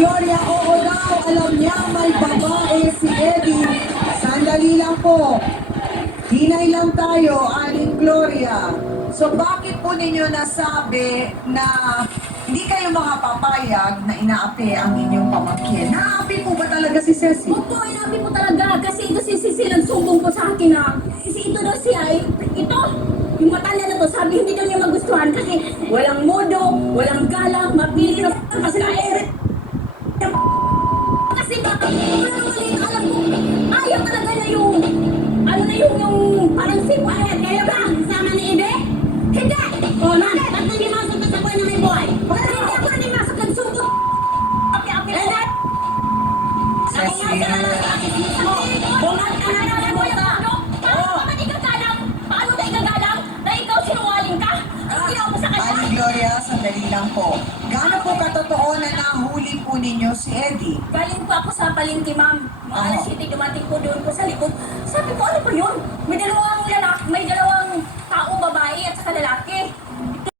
Gloria, oo daw, alam niya may babae si Eddie. Sandali lang po. Hinay lang tayo, Aling Gloria. So bakit po ninyo nasabi na hindi kayo makapapayag na inaapi ang inyong pamangkin? Naapi po ba talaga si Ceci? Opo, inabi po talaga kasi ito si nagsumbong po sa akin na ito daw siya ito, yung matanda na to, sabi hindi daw niya magustuhan kasi walang modo, walang galang, mapili na kasi na-eret. Kasi baka wala mali na alam ko, ayaw talaga na yung, ano na yung parang sipayan, kaya ba, sama ni Ide? Hindi! O, bakit? Ba't nanimasok ka sa buhay na may buhay? Wala, hindi ako nanimasok, nagsumbong. Api-api na lahat. Ceci, Bungat ka na lang mo yung ano? Paano ka igagalang? Paano ka igagalang? Na ikaw sinungaling ka? Ang ginawa mo sa kanya? Aling Gloria, sandali lang po. Gaano po katotoo na nahuli po ninyo si Eddie? Galing po ako sa palengke, ma'am. Mga alas 7 dumating po doon